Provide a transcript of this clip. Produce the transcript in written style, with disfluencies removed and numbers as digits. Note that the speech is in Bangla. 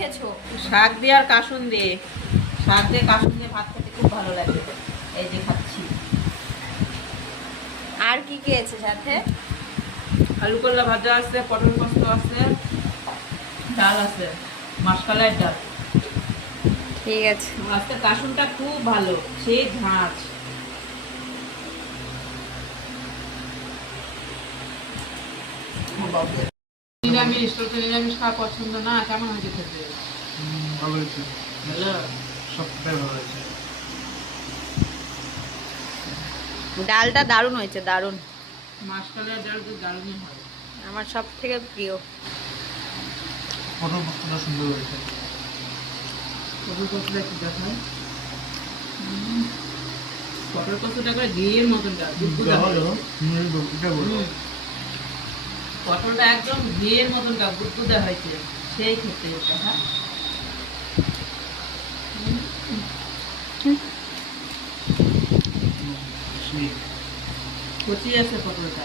রেখেছো? শাক দিয়ে আর কাসুন দিয়ে, শাক দিয়ে কাসুন দিয়ে ভাত খেতে খুব ভালো লাগে। এই যে খাচ্ছি। আর কি কি আছে সাথে? আলু করলা ভাজা আছে, পটল পোস্ত আছে, ডাল আছে, মাসকলাইয়ের ডাল। ঠিক আছে। আজকে কাসুনটা খুব ভালো, সেই ঝাঁঝ। নিরামিষ, তোর তো নিরামিষ খাওয়া পছন্দ না, কেমন হয়েছে খেতে? ভালো হয়েছে, ভালো। সবটাই ভালো হয়েছে। ডালটা দারুণ হয়েছে, দারুণ। মাসকলাইয়ের ডাল তো দারুণই হয়। আমার সব থেকে প্রিয়। পটল পোস্তটা সুন্দর হয়েছে। পটল পোস্তটা একটু দেখায়। পটল পোস্তটা করে ঘিয়ের মতন ডাল, দুধ পটলটা একদম ঘিয়ের মতন গুদগুদা হয়েছে, সেই খেতে ওটা। হ্যাঁ, কচি আছে পটলটা।